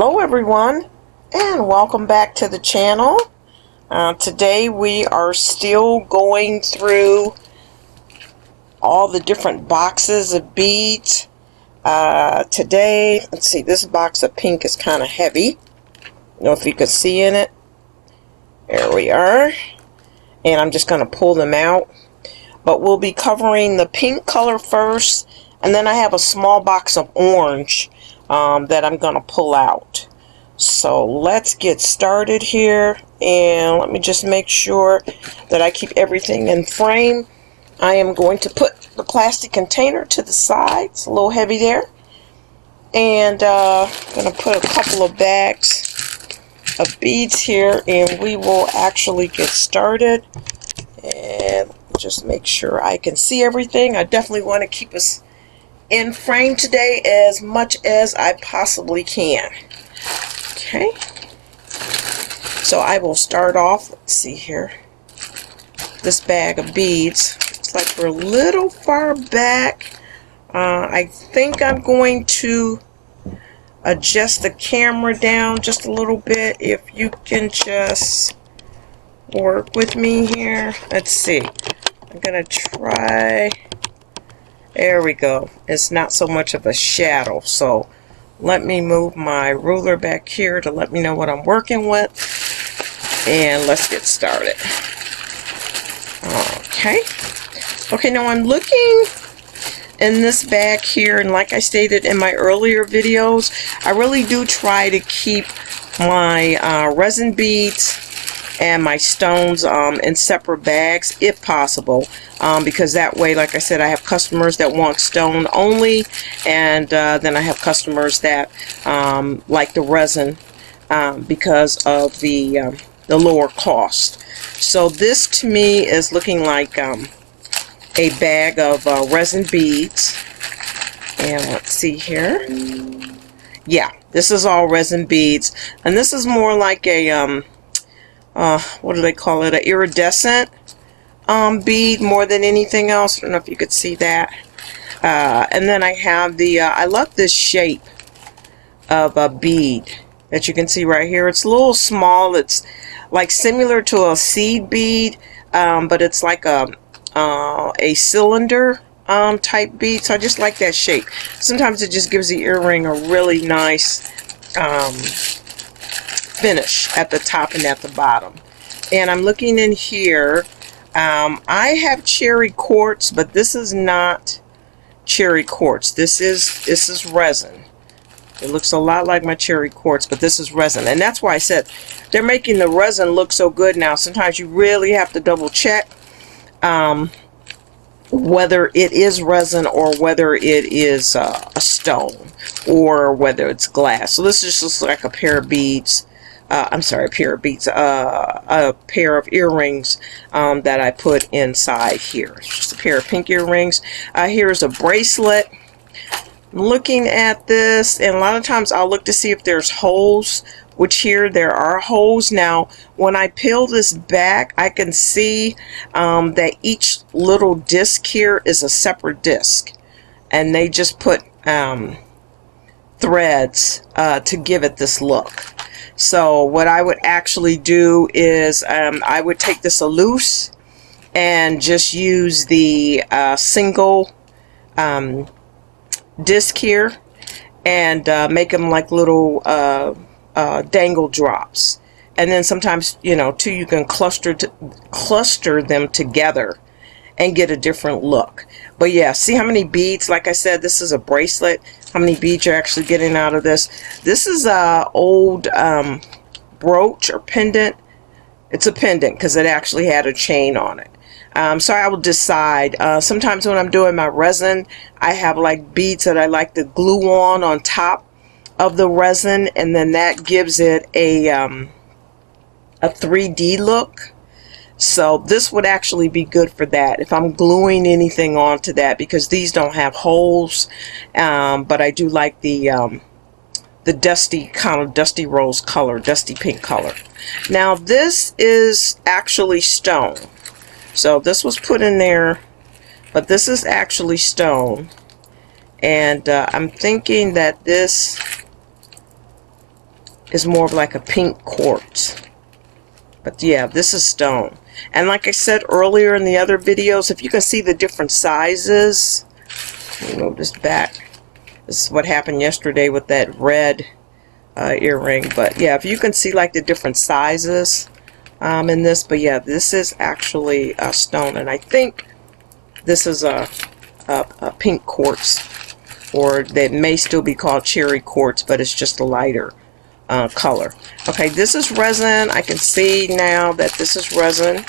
Hello everyone, and welcome back to the channel. Today we are still going through all the different boxes of beads. Today, let's see, this box of pink is kind of heavy. I don't know if you can see in it. There we are. And I'm just going to pull them out. But we'll be covering the pink color first, and then I have a small box of orange that I'm going to pull out. So let's get started here, and let me just make sure that I keep everything in frame. I am going to put the plastic container to the side. It's a little heavy there. And I'm going to put a couple of bags of beads here, and we will actually get started. And just make sure I can see everything. I definitely want to keep us in frame today as much as I possibly can. Okay, so I will start off, let's see here, this bag of beads. It's like we're a little far back. I think I'm going to adjust the camera down just a little bit. If you can just work with me here. Let's see. I'm going to try. There we go. It's not so much of a shadow. So let me move my ruler back here to let me know what I'm working with. And let's get started. Okay. Okay, now I'm looking in this bag here, and like I stated in my earlier videos, I really do try to keep my resin beads and my stones in separate bags if possible, because that way, like I said, I have customers that want stone only, and then I have customers that like the resin because of the lower cost. So this to me is looking like a bag of resin beads, and let's see here. Yeah, this is all resin beads, and this is more like a what do they call it, an iridescent bead more than anything else. I don't know if you could see that. And then I have the I love this shape of a bead that you can see right here. It's a little small. It's like similar to a seed bead, but it's like a cylinder type bead. So I just like that shape. Sometimes it just gives the earring a really nice finish at the top and at the bottom. And I'm looking in here. I have cherry quartz, but this is not cherry quartz. This is resin. It looks a lot like my cherry quartz, but this is resin. And that's why I said they're making the resin look so good now. Sometimes you really have to double check whether it is resin or whether it is a stone or whether it's glass. So this is just like a pair of beads. I'm sorry, a pair of beads, a pair of earrings that I put inside here. It's just a pair of pink earrings. Here's a bracelet. I'm looking at this, and a lot of times I'll look to see if there's holes, which here there are holes. Now, when I peel this back, I can see that each little disc here is a separate disc, and they just put threads to give it this look. So what I would actually do is I would take this loose and just use the single disc here and make them like little dangle drops. And then sometimes, you know, too, you can cluster them together and get a different look. But yeah, see how many beads? Like I said, this is a bracelet. How many beads you're actually getting out of this? This is a old brooch or pendant. It's a pendant because it actually had a chain on it. So I will decide. Sometimes when I'm doing my resin, I have like beads that I like to glue on top of the resin, and then that gives it a 3D look. So this would actually be good for that if I'm gluing anything onto that, because these don't have holes, but I do like the dusty, kind of dusty rose color, dusty pink color. Now this is actually stone. So this was put in there, but this is actually stone. And I'm thinking that this is more of like a pink quartz. But yeah, this is stone. And like I said earlier in the other videos, if you can see the different sizes, let me move this back. This is what happened yesterday with that red earring. But yeah, if you can see like the different sizes in this. But yeah, this is actually stone. And I think this is a pink quartz, or that may still be called cherry quartz, but it's just a lighter color. Okay, this is resin. I can see now that this is resin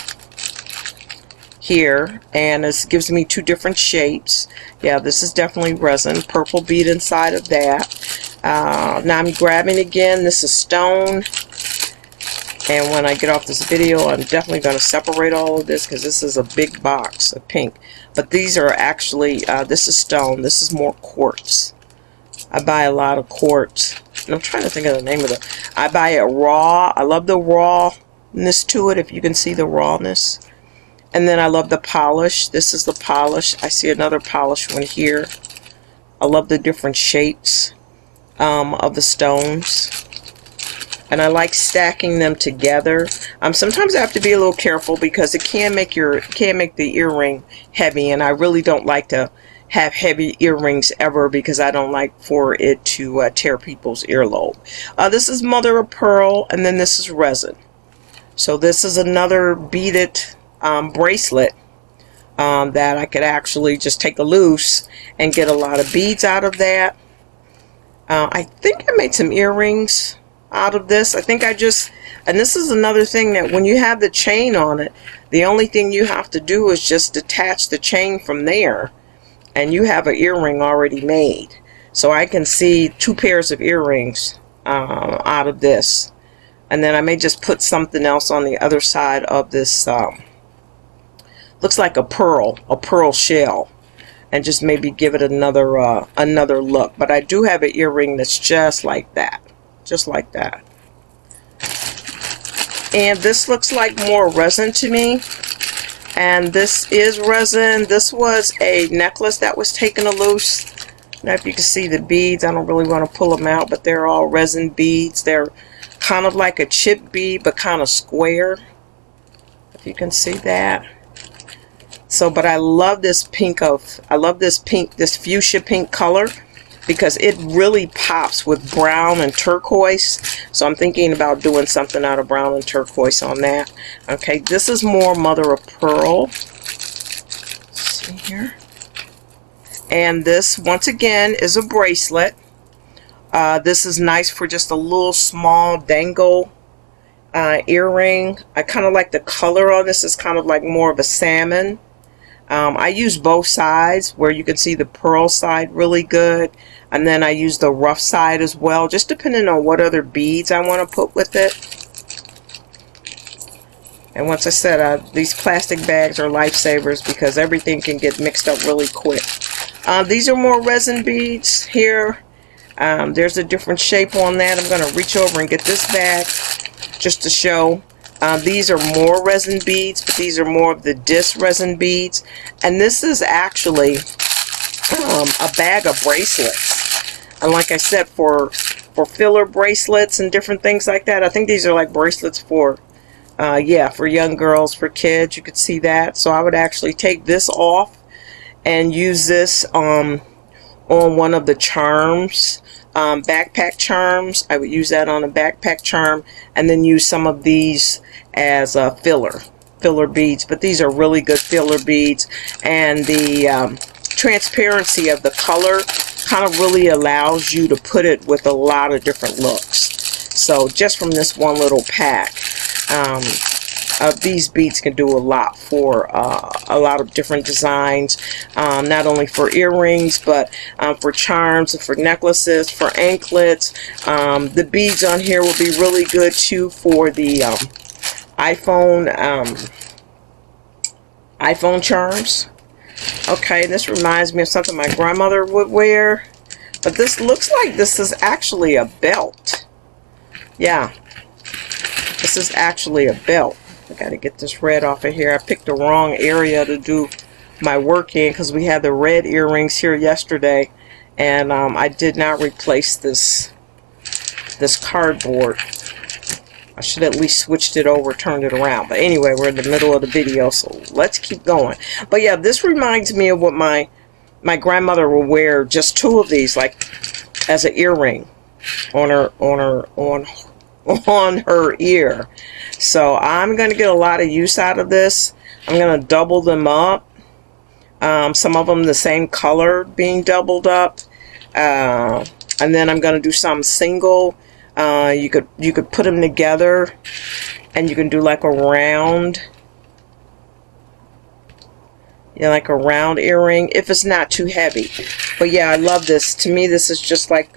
here, and this gives me two different shapes. Yeah, this is definitely resin. Purple bead inside of that. Now I'm grabbing again. This is stone, and when I get off this video, I'm definitely going to separate all of this because this is a big box of pink. But these are actually, this is stone. This is more quartz. I buy a lot of quartz. And I'm trying to think of the name of it. I buy it raw. I love the rawness to it, if you can see the rawness. And then I love the polish. This is the polish. I see another polish one here. I love the different shapes of the stones. And I like stacking them together. Sometimes I have to be a little careful because it can make the earring heavy, and I really don't like to have heavy earrings ever because I don't like for it to tear people's earlobe. This is mother of pearl, and then this is resin. So this is another beaded bracelet that I could actually just take a loose and get a lot of beads out of that. I think I made some earrings out of this. I think and this is another thing, that when you have the chain on it, the only thing you have to do is just detach the chain from there, and you have an earring already made. So I can see two pairs of earrings out of this. And then I may just put something else on the other side of this, looks like a pearl shell, and just maybe give it another look. But I do have an earring that's just like that. Just like that. And this looks like more resin to me. And this is resin. This was a necklace that was taken loose. Now if you can see the beads, I don't really want to pull them out, but they're all resin beads. They're kind of like a chip bead, but kind of square, if you can see that. So, but I love this this fuchsia pink color, because it really pops with brown and turquoise. So I'm thinking about doing something out of brown and turquoise on that. Okay, this is more mother of pearl. Let's see here. And this, once again, is a bracelet. This is nice for just a little small dangle earring. I kind of like the color on this. It's kind of like more of a salmon. I use both sides, where you can see the pearl side really good, and then I use the rough side as well, just depending on what other beads I want to put with it. And once I said, these plastic bags are lifesavers because everything can get mixed up really quick. These are more resin beads here. There's a different shape on that. I'm going to reach over and get this bag just to show. These are more resin beads, but these are more of the disc resin beads. And this is actually a bag of bracelets. And like I said, for filler bracelets and different things like that, I think these are like bracelets for, for young girls, for kids. You could see that. So I would actually take this off and use this on one of the charms, backpack charms. I would use that on a backpack charm, and then use some of these as filler beads. But these are really good filler beads, and the transparency of the color kind of really allows you to put it with a lot of different looks. So just from this one little pack, these beads can do a lot for a lot of different designs, not only for earrings, but for charms, for necklaces, for anklets. The beads on here will be really good too for the iPhone charms. Okay, this reminds me of something my grandmother would wear, but this looks like this is actually a belt. Yeah, this is actually a belt. I gotta get this red off of here. I picked the wrong area to do my work in because we had the red earrings here yesterday, and I did not replace this this cardboard. I should at least switched it over, turned it around. But anyway, we're in the middle of the video, so let's keep going. But yeah, this reminds me of what my grandmother would wear, just 2 of these, like as an earring on her ear. So I'm going to get a lot of use out of this. I'm going to double them up. Some of them the same color being doubled up. And then I'm going to do some single. You could put them together and you can do like a round, like a round earring if it's not too heavy. But yeah, I love this. To me, this is just like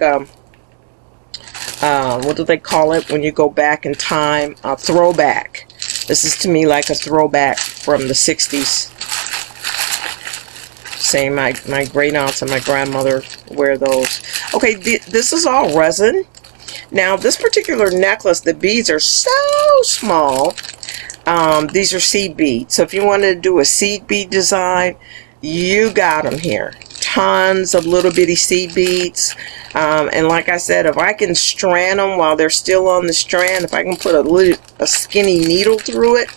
what do they call it when you go back in time? Throwback. This is to me like a throwback from the 60s. Same, my great aunts and my grandmother wear those. Okay, this is all resin. Now, this particular necklace, the beads are so small. These are seed beads. So if you wanted to do a seed bead design, you got them here. Tons of little bitty seed beads. And like I said, if I can strand them while they're still on the strand, if I can put a skinny needle through it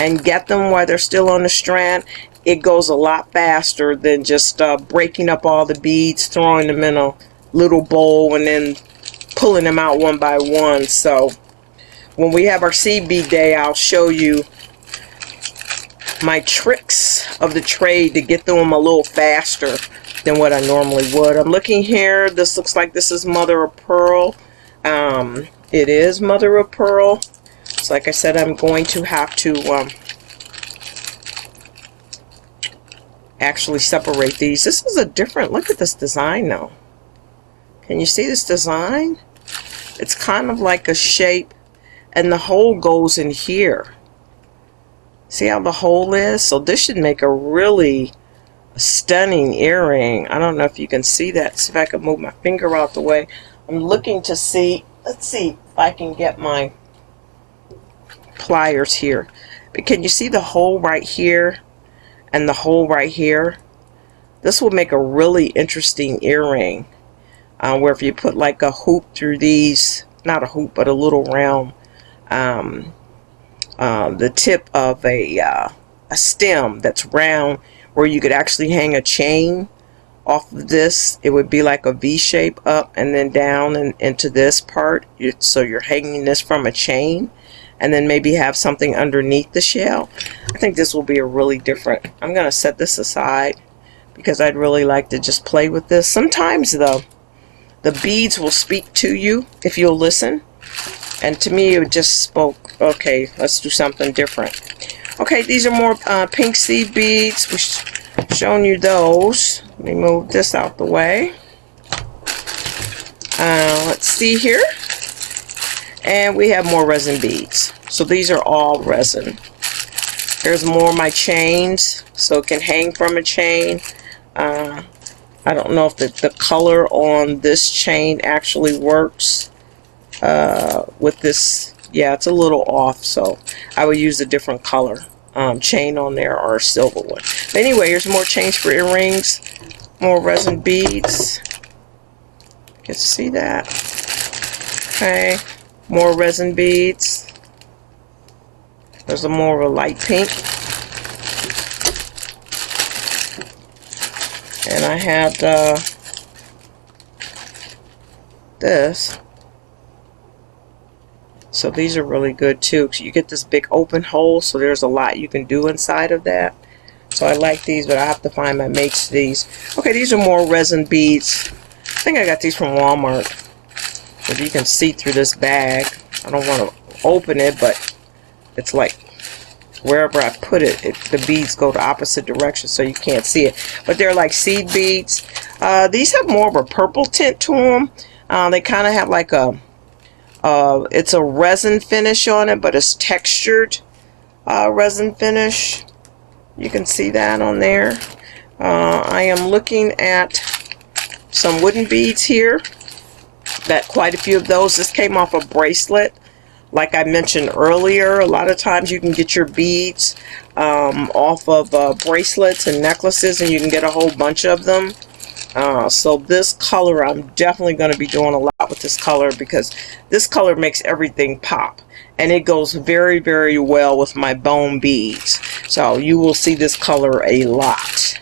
and get them while they're still on the strand, it goes a lot faster than just breaking up all the beads, throwing them in a little bowl, and then pulling them out one by one. So when we have our seed bead day, I'll show you my tricks of the trade to get them a little faster than what I normally would. I'm looking here. This looks like this is mother of pearl. It is mother of pearl. So like I said, I'm going to have to actually separate these. This is a different, look at this design though. Can you see this design? It's kind of like a shape, and the hole goes in here. See how the hole is? So this should make a really stunning earring. I don't know if you can see that. See if I can move my finger out the way. I'm looking to see, let's see if I can get my pliers here. But can you see the hole right here and the hole right here? This will make a really interesting earring. Where if you put like a hoop through these, not a hoop, but a little round, the tip of a stem that's round, where you could actually hang a chain off of this. It would be like a V shape up and then down and into this part. So you're hanging this from a chain, and then maybe have something underneath the shell. I think this will be a really different. I'm going to set this aside because I'd really like to just play with this. Sometimes the beads will speak to you if you'll listen. And to me, it just spoke, okay, let's do something different. Okay, these are more pink seed beads. We've shown you those. Let me move this out the way. Let's see here. And we have more resin beads. So these are all resin. Here's more of my chains, so it can hang from a chain. I don't know if the color on this chain actually works with this. Yeah, it's a little off, so I would use a different color chain on there, or a silver one. But anyway, here's more chains for earrings, more resin beads. Get to see that. Okay, more resin beads. There's a more of a light pink. And I had this. So these are really good too. So you get this big open hole, so there's a lot you can do inside of that. So I like these, but I have to find my mates these. Okay, these are more resin beads. I think I got these from Walmart. If you can see through this bag. I don't want to open it, but it's like wherever I put it, the beads go the opposite direction, so you can't see it. But they're like seed beads. These have more of a purple tint to them. They kind of have like a, it's a resin finish on it, but it's textured resin finish. You can see that on there. I am looking at some wooden beads here. That quite a few of those. This came off a bracelet. Like I mentioned earlier, a lot of times you can get your beads off of bracelets and necklaces, and you can get a whole bunch of them. So this color, I'm definitely going to be doing a lot with with this color because this color makes everything pop. And it goes very, very well with my bone beads. So you will see this color a lot.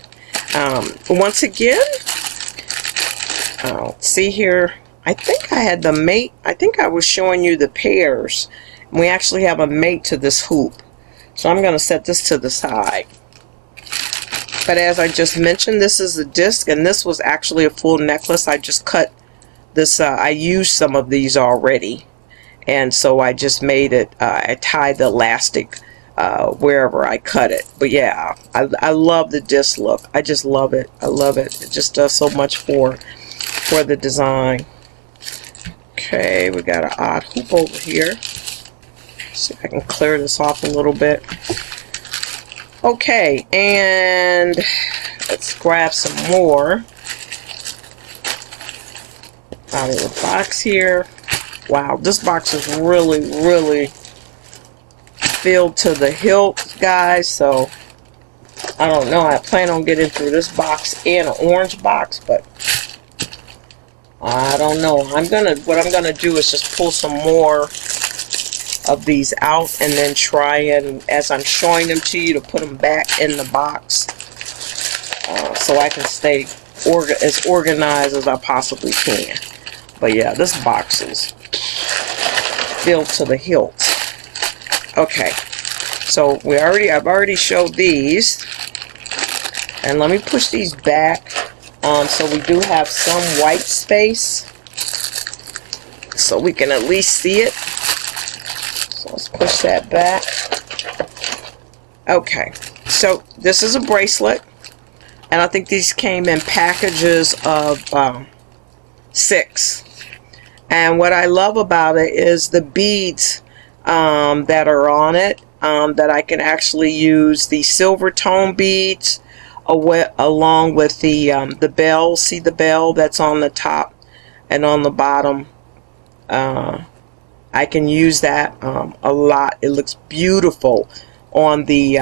Once again, see here, I think I had the mate. I think I was showing you the pairs. And we actually have a mate to this hoop. So I'm going to set this to the side. But as I just mentioned, this is a disc, and this was actually a full necklace. I just cut this, I used some of these already. And so I just made it, I tied the elastic wherever I cut it. But yeah, I love the disc look. I just love it. I love it. It just does so much for the design. Okay, we got an odd hoop over here. See if I can clear this off a little bit. Okay, and let's grab some more out of the box here. Wow, this box is really, really filled to the hilt, guys. So I don't know. I plan on getting through this box and an orange box, but I don't know. What I'm gonna do is just pull some more of these out and then try and, as I'm showing them to you, to put them back in the box so I can stay as organized as I possibly can. But yeah, this box is filled to the hilt. Okay, so I've already showed these, and let me push these back so we do have some white space so we can at least see it. So let's push that back. Okay, so this is a bracelet, and I think these came in packages of 6. And what I love about it is the beads that are on it, that I can actually use the silver tone beads along with the bell. See the bell that's on the top and on the bottom? I can use that a lot. It looks beautiful on the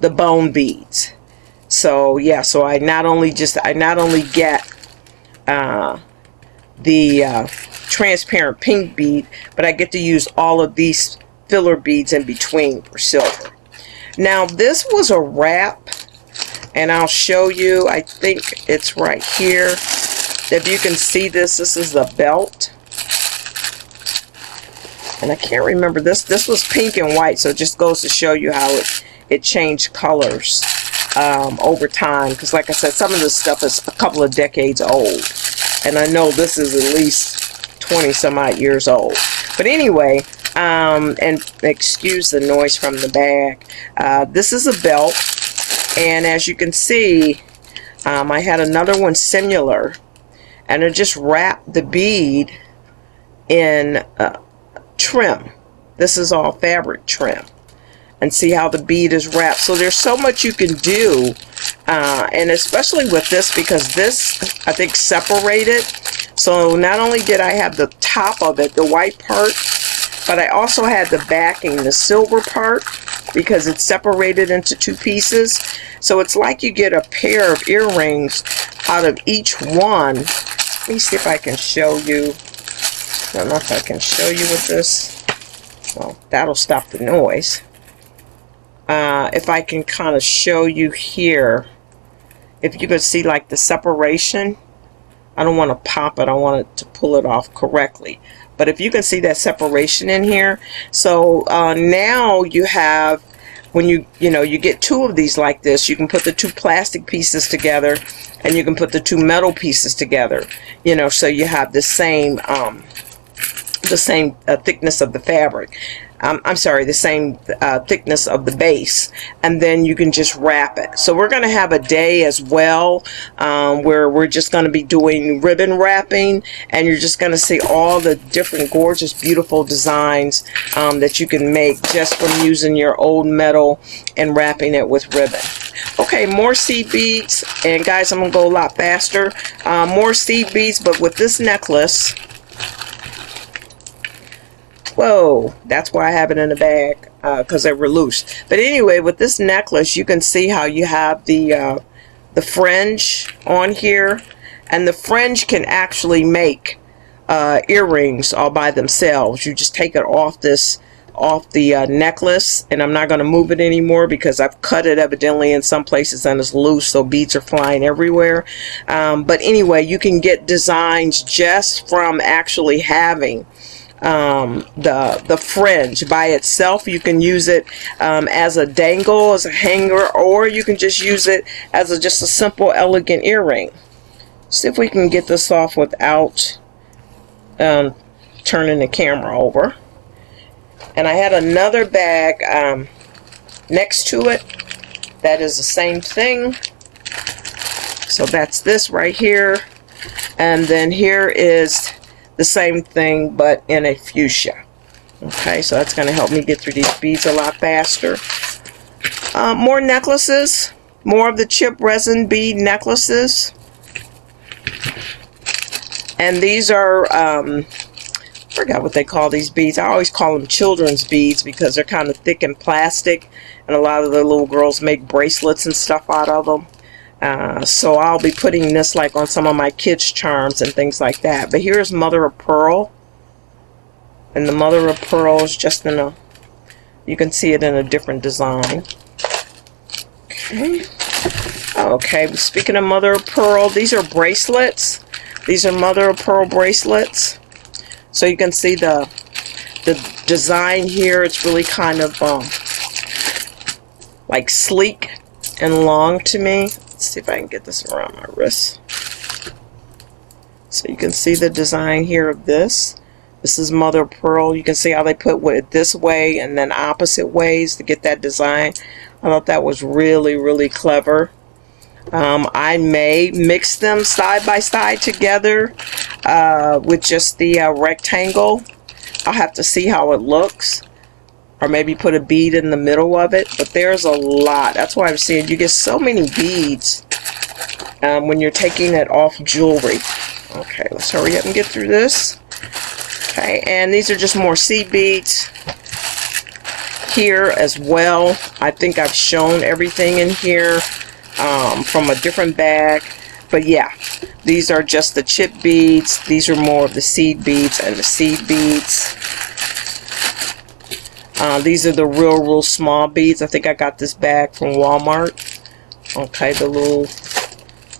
bone beads. So yeah, so I not only get the transparent pink bead, but I get to use all of these filler beads in between for silver. Now this was a wrap, and I'll show you. I think it's right here. If you can see this, this is the belt. And I can't remember, this was pink and white, so it just goes to show you how it changed colors over time. Because like I said, some of this stuff is a couple of decades old. And I know this is at least 20 some odd years old. But anyway, and excuse the noise from the bag. This is a belt. And as you can see, I had another one similar. And I just wrapped the bead in trim. This is all fabric trim. And see how the bead is wrapped. So there's so much you can do. And especially with this, because this, I think, separated. So not only did I have the top of it, the white part, but I also had the backing, the silver part, because it's separated into 2 pieces. So it's like you get a pair of earrings out of each one. Let me see if I can show you. I don't know if I can show you with this. Well, that'll stop the noise. If I can kind of show you here, if you could see like the separation. I don't want to pop it, I want it to pull it off correctly. But if you can see that separation in here, so now you have, when you get 2 of these like this, you can put the 2 plastic pieces together, and you can put the 2 metal pieces together. So you have the same thickness of the fabric. I'm sorry, the same thickness of the base, and then you can just wrap it. So we're going to have a day as well where we're just going to be doing ribbon wrapping, and you're just going to see all the different gorgeous, beautiful designs that you can make just from using your old metal and wrapping it with ribbon. Okay, more seed beads, and guys, I'm going to go a lot faster. More seed beads, but with this necklace. Whoa, that's why I have it in the bag, because they were loose. But anyway, with this necklace, you can see how you have the fringe on here, and the fringe can actually make earrings all by themselves. You just take it off the necklace, and I'm not going to move it anymore because I've cut it evidently in some places and it's loose, so beads are flying everywhere. But anyway, you can get designs just from actually having the fringe by itself. You can use it as a dangle, as a hanger, or you can just use it as just a simple elegant earring. See if we can get this off without turning the camera over. And I had another bag next to it that is the same thing. So that's this right here. And then here is the same thing but in a fuchsia. Okay, so that's going to help me get through these beads a lot faster. More necklaces, more of the chip resin bead necklaces. And these are I forgot what they call these beads. I always call them children's beads because they're kind of thick and plastic, and a lot of the little girls make bracelets and stuff out of them. So I'll be putting this like on some of my kids' charms and things like that. But here's mother of pearl, and the mother of pearl is just in a, you can see it in a different design. Okay, speaking of mother of pearl, these are bracelets. These are mother of pearl bracelets. So you can see the design here. It's really kind of like sleek and long to me. Let's see if I can get this around my wrist. So you can see the design here of this. This is mother of pearl. You can see how they put it this way and then opposite ways to get that design. I thought that was really, really clever. I may mix them side by side together with just the rectangle. I'll have to see how it looks, or maybe put a bead in the middle of it. But there's a lot. That's why I'm saying you get so many beads when you're taking it off jewelry. Okay, let's hurry up and get through this. Okay, and these are just more seed beads here as well. I think I've shown everything in here from a different bag. But yeah, these are just the chip beads. These are more of the seed beads and the seed beads. These are the real small beads. I think I got this bag from Walmart. Okay, the little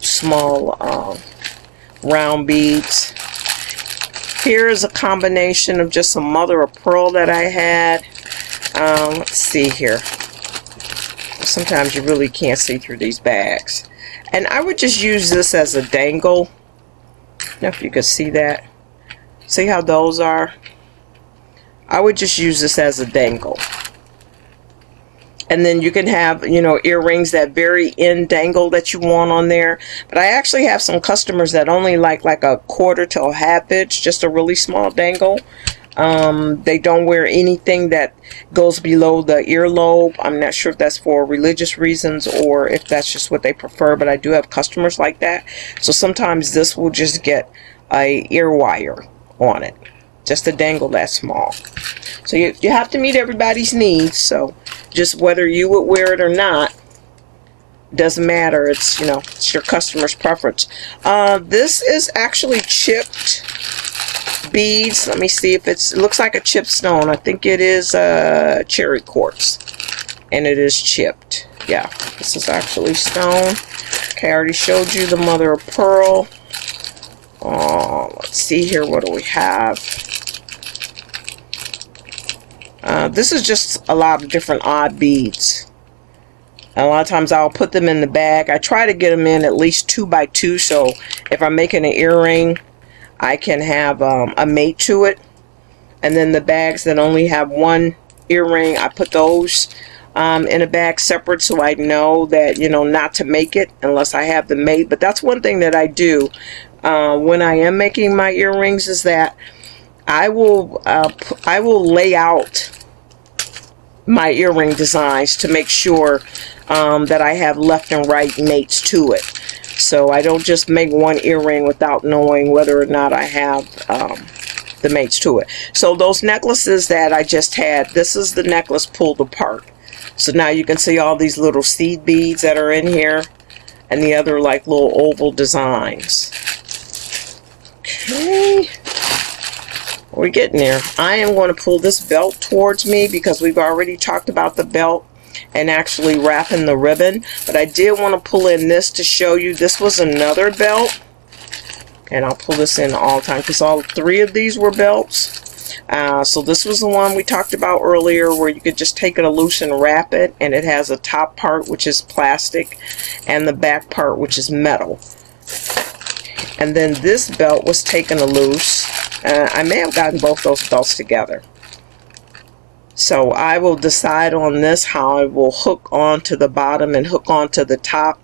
small round beads. Here is a combination of just some mother of pearl that I had. Let's see here. Sometimes you really can't see through these bags. And I would just use this as a dangle. I don't know if you can see that. See how those are? I would just use this as a dangle. And then you can have, you know, earrings that very end dangle that you want on there. But I actually have some customers that only like a quarter to a half inch, just a really small dangle. They don't wear anything that goes below the earlobe. I'm not sure if that's for religious reasons or if that's just what they prefer, but I do have customers like that. So sometimes this will just get a ear wire on it, just a dangle that small. So you have to meet everybody's needs. So just whether you would wear it or not doesn't matter. It's, you know, it's your customer's preference. This is actually chipped beads. Let me see if it looks like a chipped stone. I think it is cherry quartz, and it is chipped. Yeah, this is actually stone. Okay, I already showed you the mother of pearl. Let's see here, what do we have? This is just a lot of different odd beads. And a lot of times I'll put them in the bag. I try to get them in at least 2 by 2, so if I'm making an earring, I can have a mate to it. And then the bags that only have one earring, I put those in a bag separate, so I know that, you know, not to make it unless I have the mate. But that's one thing that I do when I am making my earrings, is that I will lay out my earring designs to make sure that I have left and right mates to it. So I don't just make one earring without knowing whether or not I have the mates to it. So those necklaces that I just had, this is the necklace pulled apart. So now you can see all these little seed beads that are in here, and the other like little oval designs. Okay. We're getting there. I am going to pull this belt towards me because we've already talked about the belt and actually wrapping the ribbon. But I did want to pull in this to show you. This was another belt. And I'll pull this in all the time because all three of these were belts. So this was the one we talked about earlier where you could just take it loose and wrap it. And it has a top part which is plastic and the back part which is metal. And then this belt was taken loose. I may have gotten both those belts together. So I will decide on this how I will hook onto the bottom and hook onto the top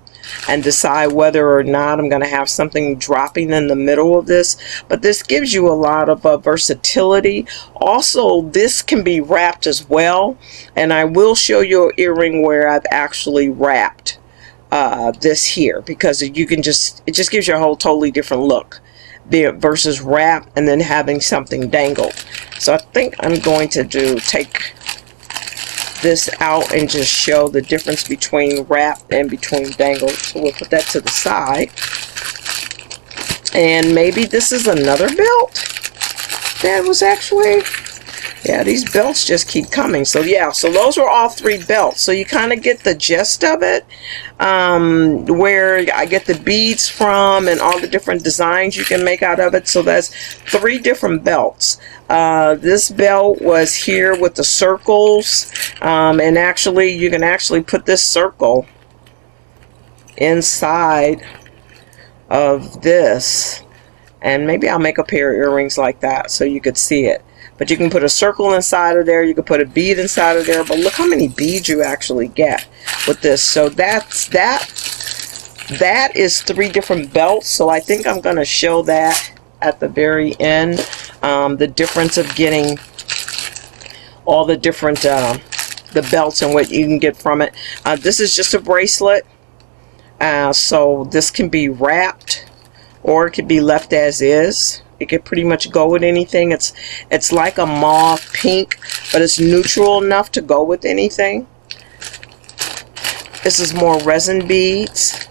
and decide whether or not I'm going to have something dropping in the middle of this. But this gives you a lot of versatility. Also, this can be wrapped as well. And I will show you an earring where I've actually wrapped this here because you can just, it just gives you a whole totally different look versus wrap and then having something dangled. So I think I'm going to take this out and just show the difference between wrap and between dangle. So we'll put that to the side. And maybe this is another belt that was actually, yeah, these belts just keep coming. So yeah, so those are all three belts. So you kind of get the gist of it, where I get the beads from and all the different designs you can make out of it. So that's three different belts. This belt was here with the circles, and actually you can actually put this circle inside of this, and maybe I'll make a pair of earrings like that so you could see it. But you can put a circle inside of there, you can put a bead inside of there, but look how many beads you actually get with this. So that is three different belts. So I think I'm going to show that at the very end, the difference of getting all the different the belts and what you can get from it. This is just a bracelet, so this can be wrapped or it could be left as is. It could pretty much go with anything. It's like a mauve pink, but it's neutral enough to go with anything. This is more resin beads,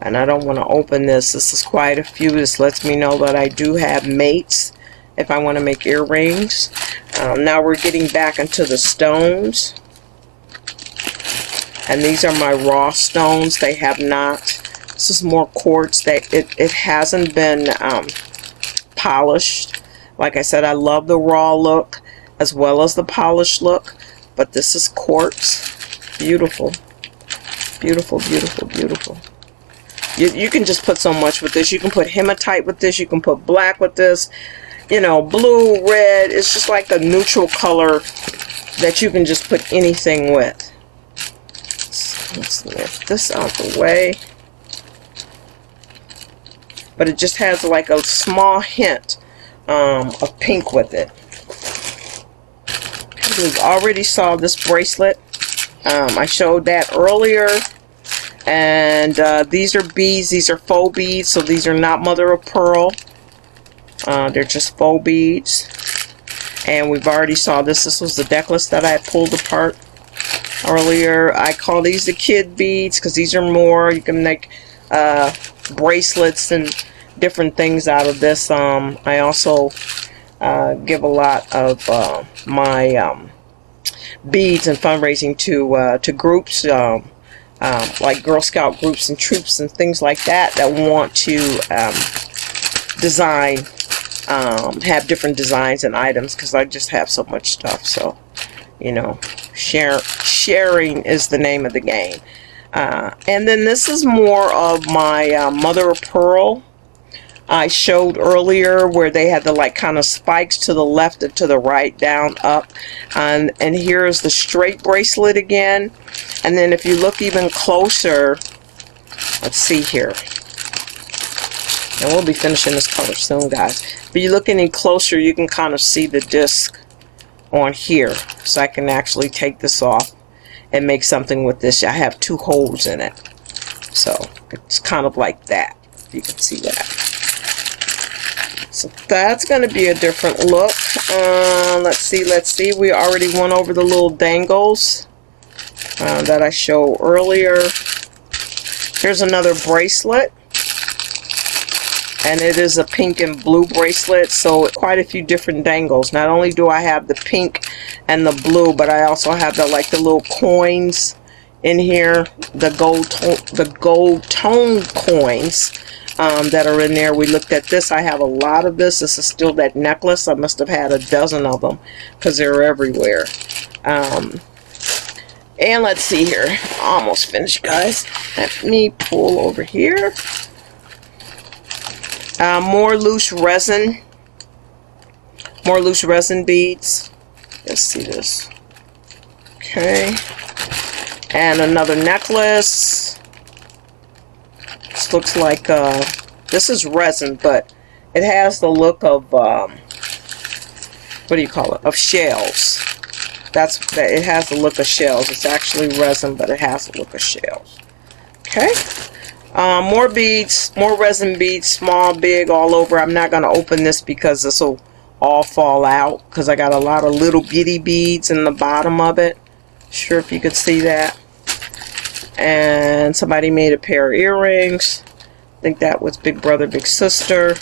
and I don't want to open this. This is quite a few. This lets me know that I do have mates if I want to make earrings. Now we're getting back into the stones, and these are my raw stones. They have not. This is more quartz. It hasn't been polished. Like I said, I love the raw look as well as the polished look, but this is quartz. Beautiful, beautiful, beautiful, beautiful. You can just put so much with this. You can put hematite with this, you can put black with this, you know, blue, red. It's just like a neutral color that you can just put anything with. Let's lift this out the way. But it just has like a small hint of pink with it. We've already saw this bracelet. I showed that earlier. And these are beads. These are faux beads, so these are not mother of pearl. They're just faux beads. And we've already saw this. This was the necklace that I pulled apart earlier. I call these the kid beads because these are more, you can make bracelets and different things out of this. I also give a lot of my beads and fundraising to groups, like Girl Scout groups and troops and things like that want to design, have different designs and items, because I just have so much stuff. So, you know, sharing is the name of the game. And then this is more of my mother of pearl. I showed earlier where they had the like kind of spikes to the left and to the right, down, up, and here's the straight bracelet again. And then if you look even closer, let's see here, and we'll be finishing this color soon, guys. But you look any closer, you can kind of see the disc on here. So I can actually take this off and make something with this. I have two holes in it, so it's kind of like that. You can see that. So that's going to be a different look. Let's see. We already went over the little dangles that I showed earlier. Here's another bracelet. and it is a pink and blue bracelet, so quite a few different dangles. Not only do I have the pink and the blue, but I also have the little coins in here, the gold tone coins that are in there. We looked at this. I have a lot of this. This is still that necklace. I must have had a dozen of them because they're everywhere. And let's see here. Almost finished, guys. Let me pull over here. More loose resin. More loose resin beads. Let's see this. Okay. And another necklace. This looks like, this is resin, but it has the look of, what do you call it? Of shells. It has the look of shells. It's actually resin, but it has the look of shells. Okay. More beads, more resin beads, small, big, all over. I'm not going to open this because this will all fall out because I got a lot of little bitty beads in the bottom of it. Sure if you could see that. And somebody made a pair of earrings. I think that was Big Brother, Big Sister.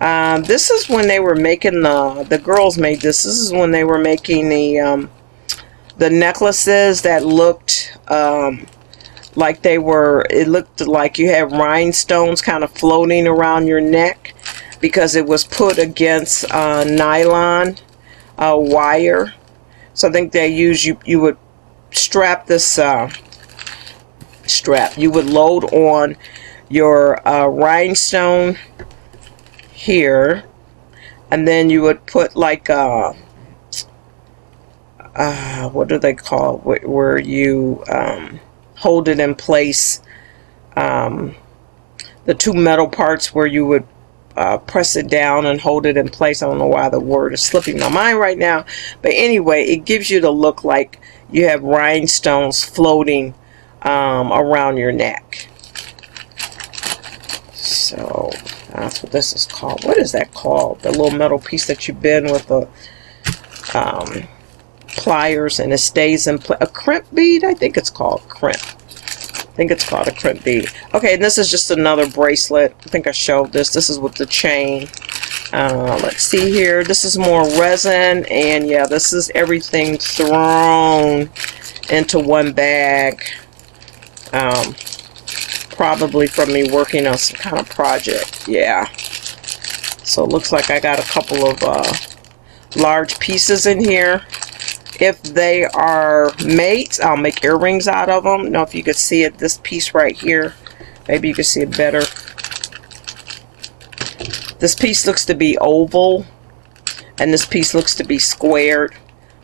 This is when they were making the girls made this. This is when they were making the necklaces that looked like they were, it looked like you had rhinestones kind of floating around your neck because it was put against nylon wire. So I think they used, you would strap this you would load on your rhinestone here, and then you would put like what do they call it, where you hold it in place, the two metal parts where you would press it down and hold it in place. I don't know why the word is slipping my mind right now, but anyway, it gives you the look like you have rhinestones floating around your neck. So that's what this is called. What is that called? The little metal piece that you bend with the pliers and it stays in place. A crimp bead? I think it's called crimp. I think it's called a crimp bead. Okay, and this is just another bracelet. I think I showed this. This is with the chain. Let's see here. This is more resin, and yeah, this is everything thrown into one bag. Probably from me working on some kind of project. Yeah. So it looks like I got a couple of large pieces in here. If they are mates, I'll make earrings out of them. I don't know if you could see it, this piece right here. Maybe you can see it better. This piece looks to be oval, and this piece looks to be squared,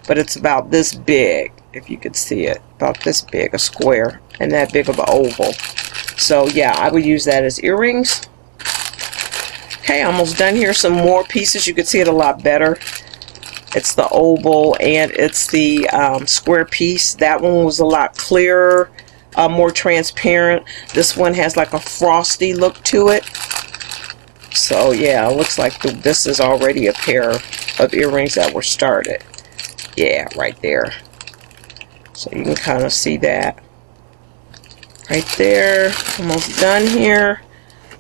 but it's about this big, if you could see it. About this big, a square, and that big of an oval. So yeah, I would use that as earrings. Okay, almost done here. Some more pieces. You could see it a lot better. It's the oval and it's the square piece. That one was a lot clearer, more transparent. This one has like a frosty look to it. So yeah, it looks like this is already a pair of earrings that were started. Yeah, right there. So you can kind of see that. Right there. Almost done here.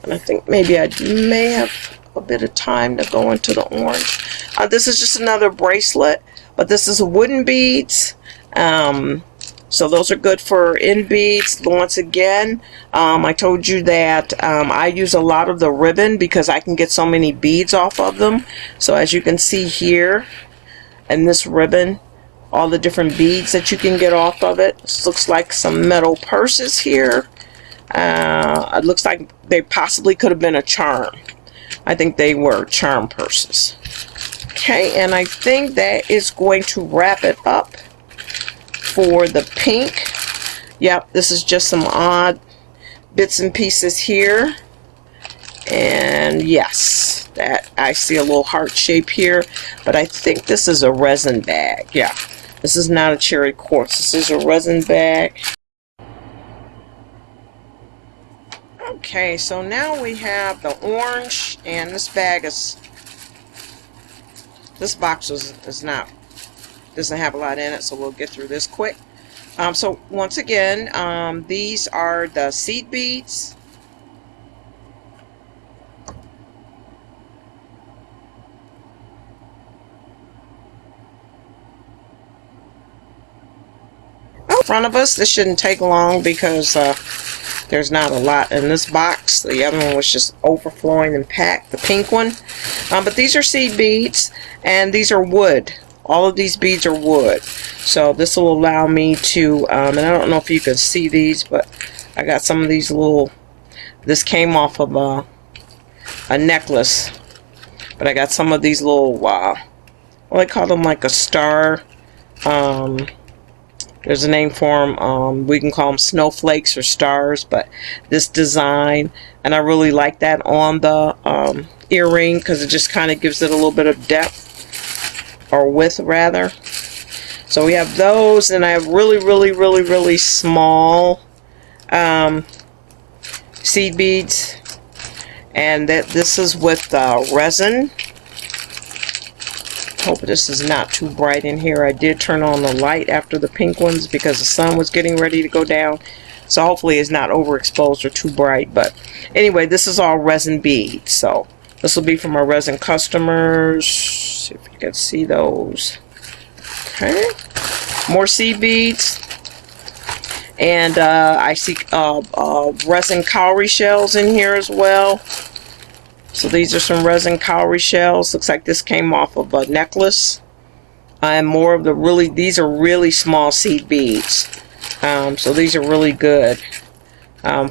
And I think maybe I may have a bit of time to go into the orange. This is just another bracelet, but this is wooden beads. So those are good for end beads. Once again, I told you that I use a lot of the ribbon because I can get so many beads off of them. So as you can see here, and this ribbon, all the different beads that you can get off of it. This looks like some metal purses here. It looks like they possibly could have been a charm. I think they were charm purses. Okay, and I think that is going to wrap it up for the pink. Yep, this is just some odd bits and pieces here. And yes, that I see a little heart shape here, but I think this is a resin bag. Yeah, this is not a cherry quartz. This is a resin bag. Okay, so now we have the orange, and this bag is, this box is not, doesn't have a lot in it, so we'll get through this quick. So once again, these are the seed beads. front of us. This shouldn't take long because there's not a lot in this box. The other one was just overflowing and packed, the pink one. But these are seed beads, and these are wood. All of these beads are wood. So this will allow me to, and I don't know if you can see these, but I got some of these little, this came off of a necklace. But I got some of these little, well, I call them like a star. There's a name for them. We can call them snowflakes or stars, but this design, and I really like that on the earring because it just kind of gives it a little bit of depth, or width rather. So we have those, and I have really small seed beads, and this is with resin. Hope this is not too bright in here. I did turn on the light after the pink ones because the sun was getting ready to go down, so hopefully it's not overexposed or too bright. But anyway, this is all resin beads, so this will be from our resin customers. See if you can see those. Okay, more seed beads, and I see resin cowrie shells in here as well. So these are some resin cowrie shells. Looks like this came off of a necklace. And more of the these are really small seed beads. So these are really good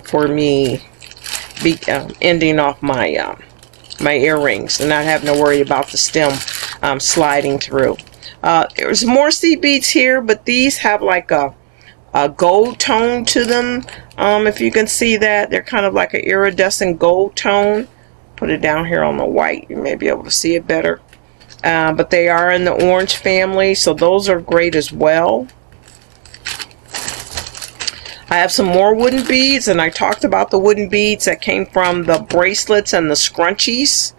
for me ending off my my earrings and not having to worry about the stem sliding through. There's more seed beads here, but these have like a gold tone to them. If you can see that, they're kind of like an iridescent gold tone. Put it down here on the white, you may be able to see it better. But they are in the orange family, so those are great as well. I have some more wooden beads, and I talked about the wooden beads that came from the bracelets and the scrunchies.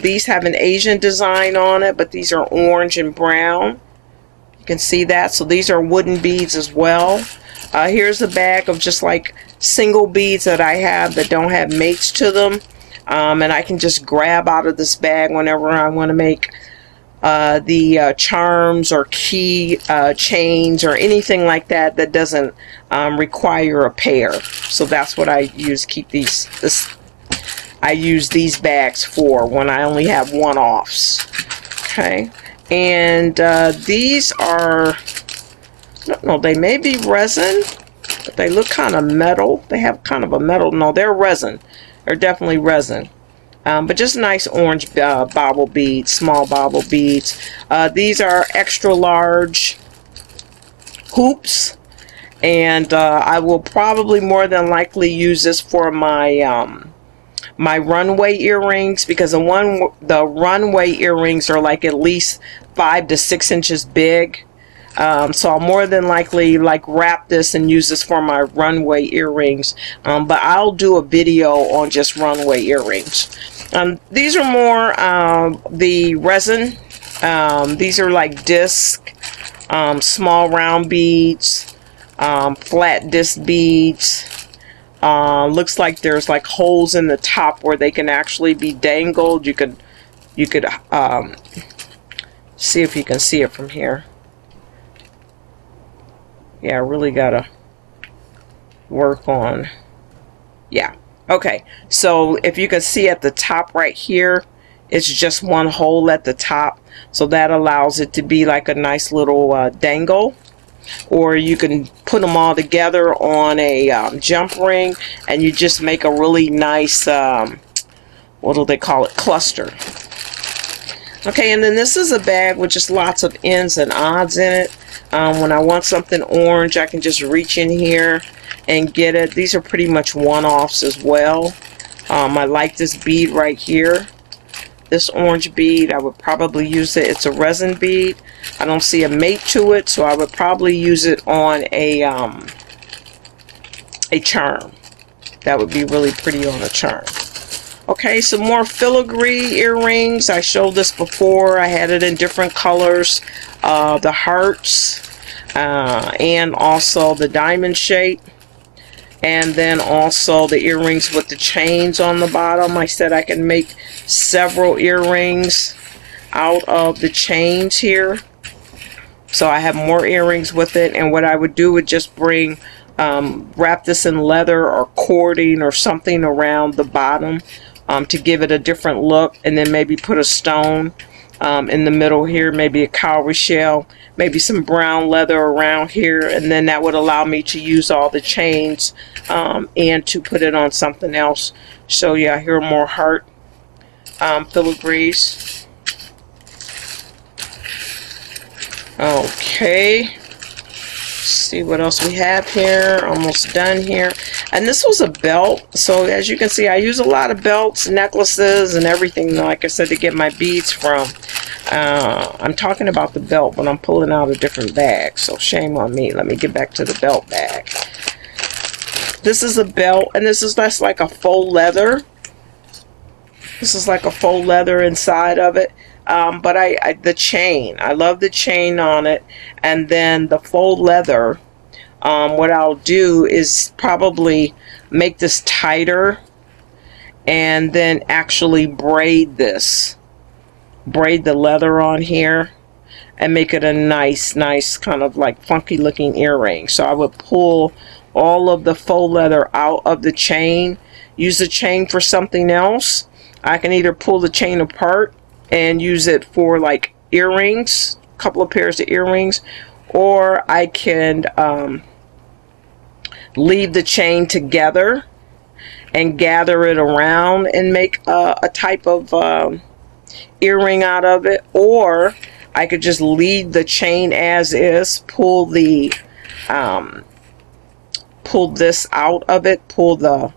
These have an Asian design on it, but these are orange and brown. You can see that, so these are wooden beads as well. Here's a bag of just like single beads that I have that don't have mates to them. And I can just grab out of this bag whenever I want to make the charms or key chains or anything like that that doesn't require a pair. So that's what I use. Keep these. I use these bags for when I only have one-offs. Okay, and these are, I don't know, they may be resin, but they look kind of metal. They have kind of a metal. No, they're resin. They're definitely resin, but just nice orange bobble beads, small bobble beads. These are extra large hoops, and I will probably more than likely use this for my my runway earrings, because the runway earrings are like at least 5 to 6 inches big. So I'll more than likely like wrap this and use this for my runway earrings, but I'll do a video on just runway earrings. These are more the resin. These are like disc, small round beads, flat disc beads. Looks like there's like holes in the top where they can actually be dangled. You could see if you can see it from here. Yeah, I really gotta work on, yeah. Okay, so if you can see at the top right here, it's just one hole at the top, so that allows it to be like a nice little dangle. Or you can put them all together on a jump ring, and you just make a really nice, what do they call it, cluster. Okay, and then this is a bag with just lots of ends and odds in it. When I want something orange, I can just reach in here and get it. These are pretty much one-offs as well. I like this bead right here. This orange bead, I would probably use it. It's a resin bead. I don't see a mate to it, so I would probably use it on a charm. That would be really pretty on a charm. Okay, some more filigree earrings. I showed this before. I had it in different colors. The hearts and also the diamond shape, and then also the earrings with the chains on the bottom. I said I can make several earrings out of the chains here. So I have more earrings with it, and what I would do would just bring, wrap this in leather or cording or something around the bottom to give it a different look, and then maybe put a stone in the middle here, maybe a cowrie shell, maybe some brown leather around here, and then that would allow me to use all the chains and to put it on something else. So yeah, here are more heart filigrees. Okay, see what else we have here. Almost done here. And this was a belt, so as you can see, I use a lot of belts, necklaces, and everything, like I said, to get my beads from. I'm talking about the belt, but I'm pulling out a different bag, so shame on me. Let me get back to the belt bag. This is a belt, and that's like a faux leather. This is like a faux leather inside of it. But the chain, I love the chain on it, and then the faux leather. What I'll do is probably make this tighter, and then actually braid this. Braid the leather on here and make it a nice kind of like funky looking earring. So I would pull all of the faux leather out of the chain, use the chain for something else. I can either pull the chain apart and use it for like earrings, a couple of pairs of earrings, or I can leave the chain together and gather it around and make a type of earring out of it, or I could just leave the chain as is, pull the pull this out of it, pull the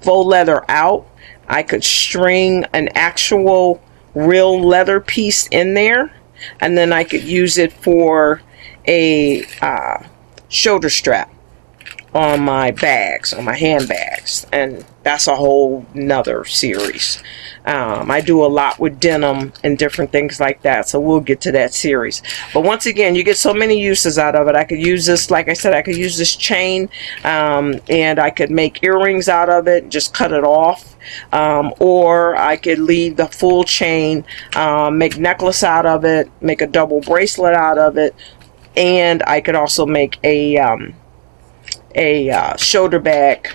faux leather out. I could string an actual real leather piece in there, and then I could use it for a shoulder strap on my bags, on my handbags, and that's a whole nother series. I do a lot with denim and different things like that, so we'll get to that series. But once again, you get so many uses out of it. I could use this, like I said, I could use this chain, and I could make earrings out of it, just cut it off, or I could leave the full chain, make necklace out of it, make a double bracelet out of it, and I could also make a shoulder bag,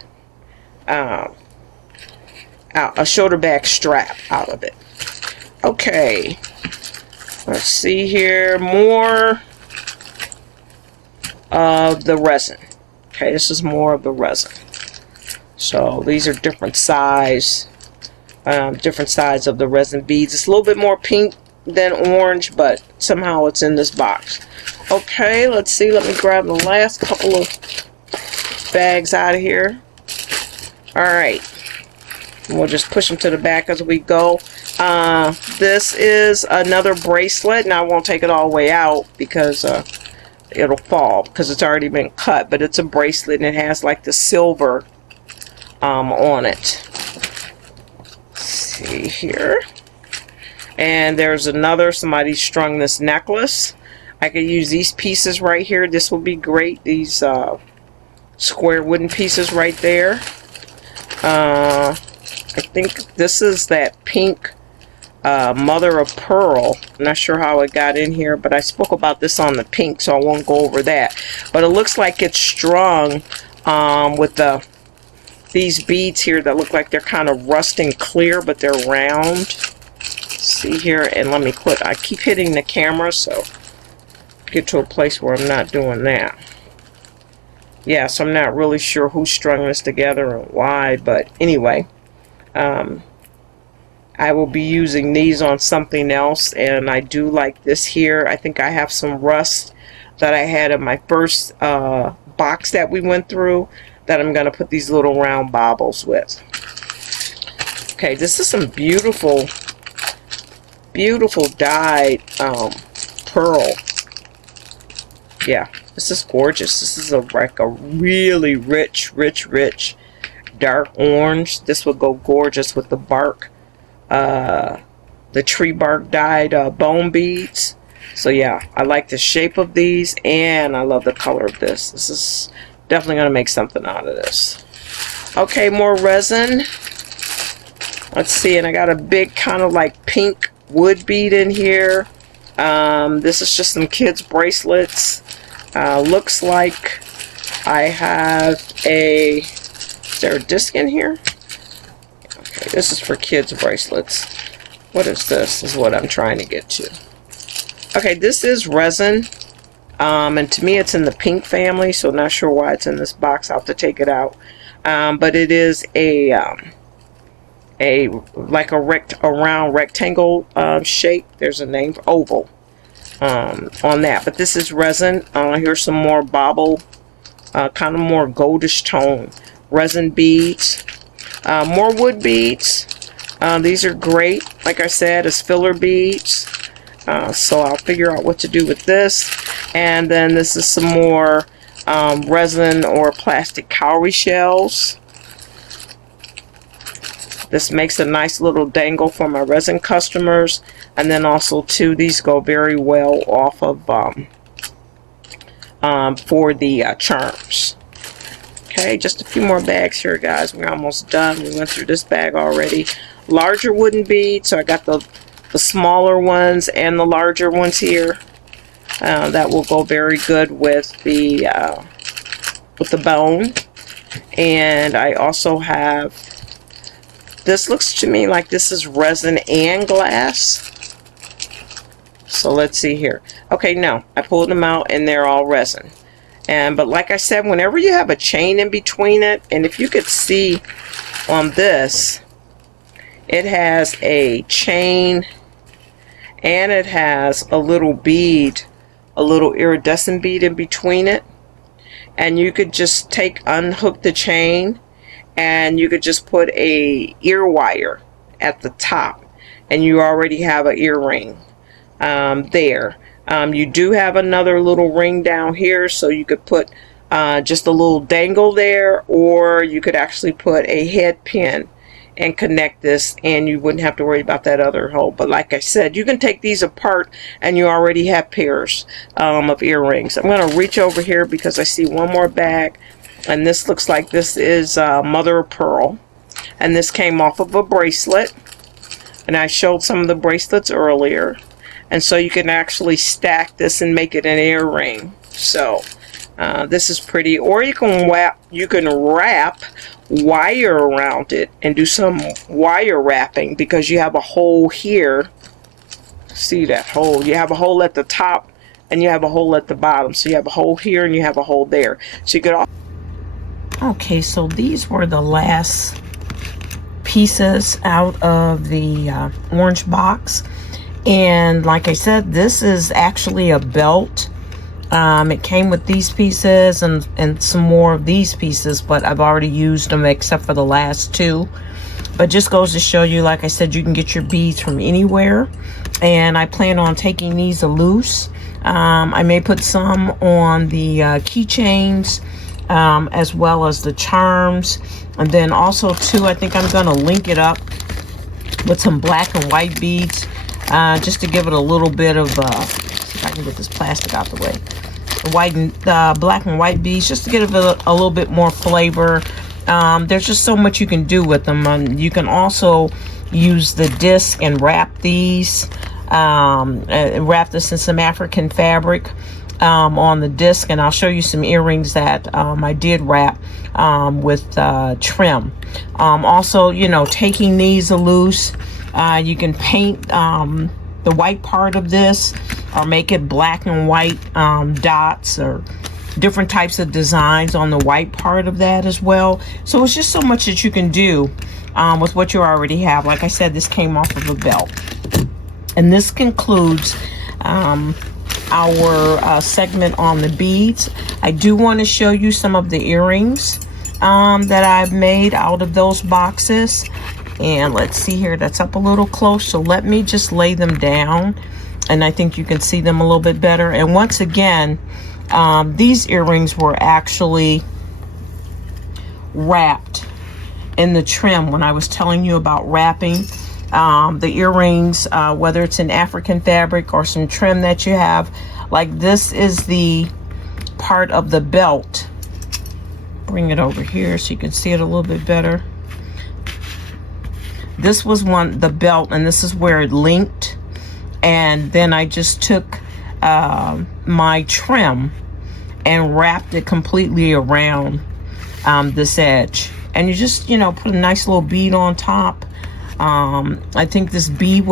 a shoulder bag strap out of it. Okay, let's see here, more of the resin. Okay, this is more of the resin. So these are different size of the resin beads. It's a little bit more pink than orange, but somehow it's in this box. Okay, let's see, let me grab the last couple of bags out of here. Alright, we'll just push them to the back as we go. This is another bracelet, and I won't take it all the way out because it'll fall because it's already been cut, but it's a bracelet and it has like the silver on it. Let's see here, and there's another, somebody strung this necklace. I could use these pieces right here. This will be great, these square wooden pieces right there. I think this is that pink mother of pearl. I'm not sure how it got in here, but I spoke about this on the pink, so I won't go over that. But it looks like it's strung with these beads here that look like they're kind of rusting clear, but they're round. See here, and let me quit. I keep hitting the camera, so get to a place where I'm not doing that. Yeah, so I'm not really sure who strung this together and why, but anyway, I will be using these on something else, and I do like this here. I think I have some rust that I had in my first box that we went through that I'm going to put these little round baubles with. Okay, this is some beautiful, beautiful dyed pearl. Yeah, this is gorgeous. This is like a really rich dark orange. This would go gorgeous with the bark, the tree bark dyed bone beads. So yeah, I like the shape of these, and I love the color of this. This is definitely going to make something out of this. Okay, more resin. Let's see, and I got a big kind of like pink wood bead in here. This is just some kids bracelets. Looks like I have is there a disc in here? Okay, this is for kids bracelets. What is this? Is what I'm trying to get to. Okay, this is resin. And to me it's in the pink family, so not sure why it's in this box. I'll have to take it out. But it is a like a round rectangle shape. There's a name, oval, on that. But this is resin. Here's some more bobble, kind of more goldish tone resin beads. More wood beads. These are great, like I said, as filler beads. So I'll figure out what to do with this. And then this is some more resin or plastic cowrie shells. This makes a nice little dangle for my resin customers. And then also too, these go very well off of for the charms. Okay, just a few more bags here, guys. We're almost done. We went through this bag already. Larger wooden beads. So I got the smaller ones and the larger ones here. That will go very good with the bone. And I also have, this looks to me like this is resin and glass. So let's see here. Okay, no, I pulled them out and they're all resin. But like I said, whenever you have a chain in between it, and if you could see on this, it has a chain and it has a little bead, a little iridescent bead in between it. And you could just unhook the chain, and you could just put a ear wire at the top, and you already have an earring there. You do have another little ring down here, so you could put just a little dangle there, or you could actually put a head pin and connect this, and you wouldn't have to worry about that other hole. But like I said, you can take these apart and you already have pairs of earrings. I'm going to reach over here because I see one more bag, and this looks like this is mother of pearl, and this came off of a bracelet, and I showed some of the bracelets earlier. And so you can actually stack this and make it an earring. So this is pretty. Or you can wrap wire around it and do some wire wrapping, because you have a hole here. See that hole? You have a hole at the top and you have a hole at the bottom. So you have a hole here and you have a hole there. So you could. Okay, so these were the last pieces out of the orange box. And like I said, this is actually a belt. It came with these pieces and some more of these pieces, but I've already used them except for the last two. But just goes to show you, like I said, you can get your beads from anywhere. And I plan on taking these loose. I may put some on the keychains, as well as the charms. And then also too, I think I'm going to link it up with some black and white beads. Just to give it a little bit of, see if I can get this plastic out the way. Black and white beads, just to give it a little bit more flavor. There's just so much you can do with them. You can also use the disc and wrap these, wrap this in some African fabric on the disc, and I'll show you some earrings that I did wrap with trim. Also, you know, taking these loose. You can paint the white part of this, or make it black and white dots, or different types of designs on the white part of that as well. So it's just so much that you can do with what you already have. Like I said, this came off of a belt. And this concludes our segment on the beads. I do want to show you some of the earrings that I've made out of those boxes. And let's see here, that's up a little close, so let me just lay them down, and I think you can see them a little bit better. And once again, these earrings were actually wrapped in the trim when I was telling you about wrapping the earrings, whether it's in African fabric or some trim that you have. Like this is the part of the belt. Bring it over here so you can see it a little bit better. This was the belt, and this is where it linked And then I just took my trim and wrapped it completely around this edge. And you just, you know, put a nice little bead on top. I think this bead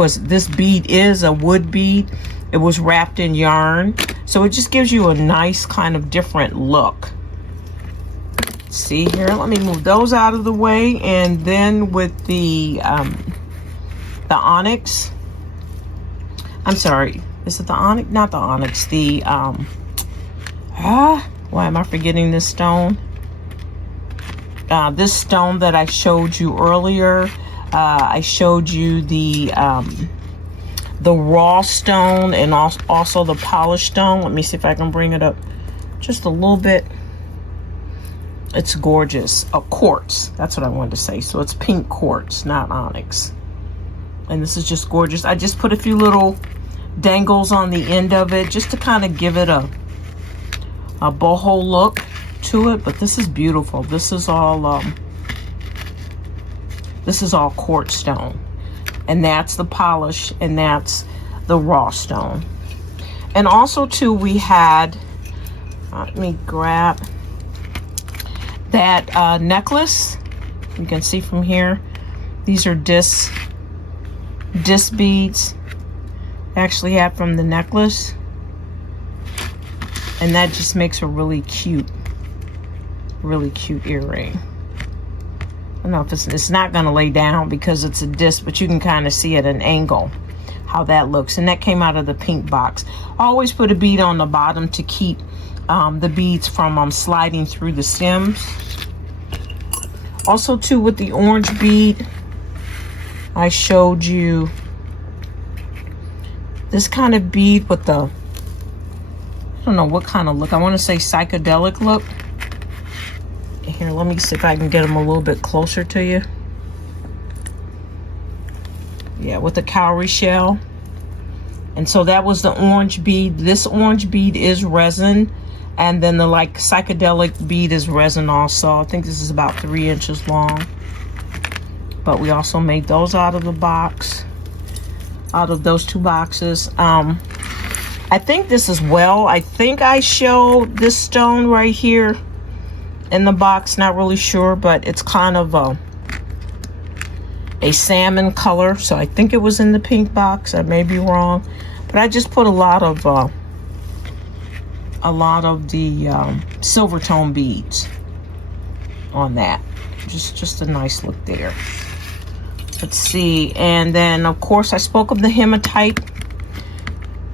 is a wood bead. It was wrapped in yarn. So it just gives you a nice kind of different look. See here, let me move those out of the way. And then with the onyx, I'm sorry, is it the onyx? Not the onyx, the why am I forgetting this stone? This stone that I showed you earlier, I showed you the raw stone and also the polished stone. Let me see if I can bring it up just a little bit. It's gorgeous. Quartz, that's what I wanted to say. So it's pink quartz, not onyx. And this is just gorgeous. I just put a few little dangles on the end of it just to kind of give it a boho look to it. But this is beautiful. This is all quartz stone, and that's the polish, and that's the raw stone. And also too, we had let me grab that necklace. You can see from here, these are disc beads. I actually have from the necklace, and that just makes a really cute earring. I don't know if it's not going to lay down because it's a disc, but you can kind of see at an angle how that looks. And that came out of the pink box. I always put a bead on the bottom to keep the beads from sliding through the stems. Also too, with the orange bead, I showed you this kind of bead with the, I don't know what kind of look. I want to say psychedelic look. Here, let me see if I can get them a little bit closer to you. Yeah, with the cowrie shell. And so that was the orange bead. This orange bead is resin. And then the like psychedelic bead is resin also. I think this is about 3 inches long. But we also made those out of the box. Out of those 2 boxes. I think this as well. I think I showed this stone right here in the box. Not really sure, but it's kind of a salmon color. So I think it was in the pink box. I may be wrong. But I just put a lot of the silver tone beads on that. Just a nice look there. Let's see. And then of course I spoke of the hematite.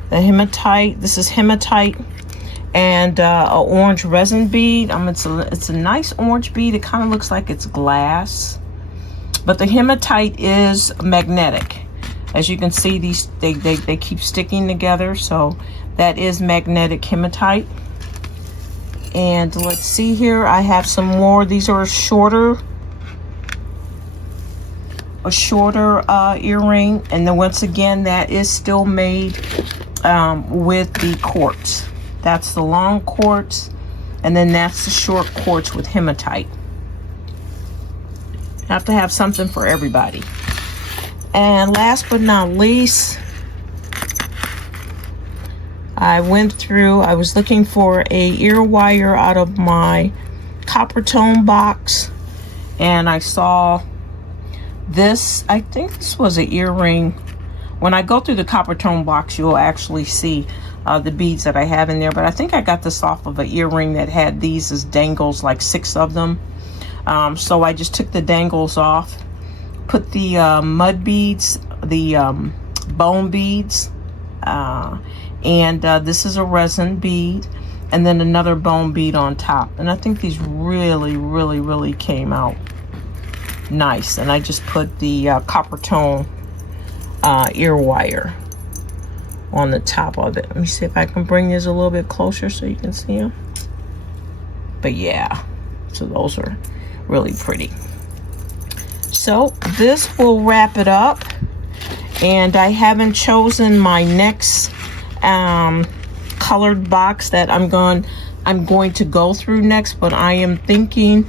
This is hematite and a orange resin bead. It's a nice orange bead. It kind of looks like it's glass, but the hematite is magnetic. As you can see, these they keep sticking together, so that is magnetic hematite. And let's see here, I have some more. These are a shorter earring, and then once again, that is still made with the quartz. That's the long quartz, and then that's the short quartz with hematite. Have to have something for everybody. And last but not least, I was looking for a ear wire out of my copper tone box, and I saw this. I think this was an earring. When I go through the copper tone box, you'll actually see the beads that I have in there, but I think I got this off of an earring that had these as dangles, like 6 of them. So I just took the dangles off, put the mud beads, the bone beads, and this is a resin bead, and then another bone bead on top. And I think these really came out nice. And I just put the copper tone ear wire on the top of it. Let me see if I can bring this a little bit closer so you can see them. But yeah, so those are really pretty. So this will wrap it up, and I haven't chosen my next colored box that I'm going to go through next, but I am thinking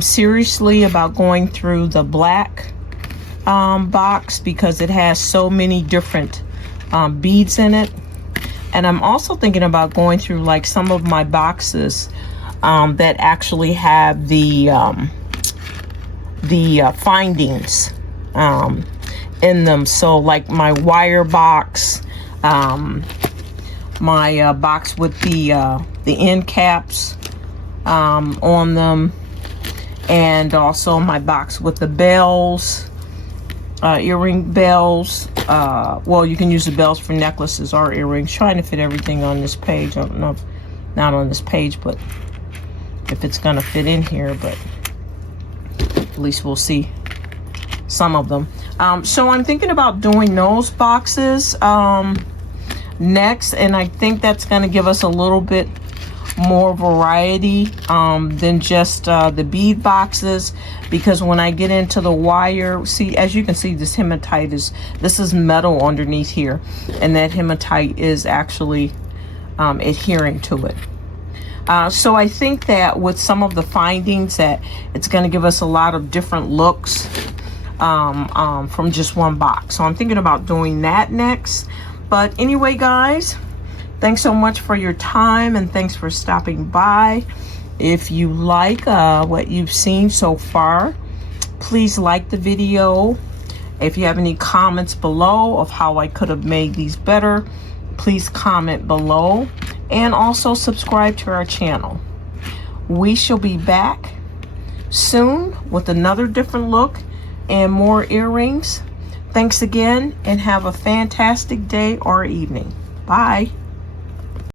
seriously about going through the black box, because it has so many different beads in it. And I'm also thinking about going through like some of my boxes that actually have the findings in them. So like my wire box, my box with the end caps on them, and also my box with the bells, earring bells. Well, you can use the bells for necklaces or earrings. Trying to fit everything on this page. I don't know if not on this page, but if it's gonna fit in here, but at least we'll see some of them. So I'm thinking about doing those boxes next, and I think that's gonna give us a little bit more variety than just the bead boxes, because when I get into the wire, see, as you can see, this hematite this is metal underneath here, and that hematite is actually adhering to it. So I think that with some of the findings that it's going to give us a lot of different looks from just one box. So I'm thinking about doing that next. But anyway, guys, thanks so much for your time, and thanks for stopping by. If you like what you've seen so far, please like the video. If you have any comments below of how I could have made these better, please comment below, and also subscribe to our channel. We shall be back soon with another different look and more earrings. Thanks again, and have a fantastic day or evening. Bye.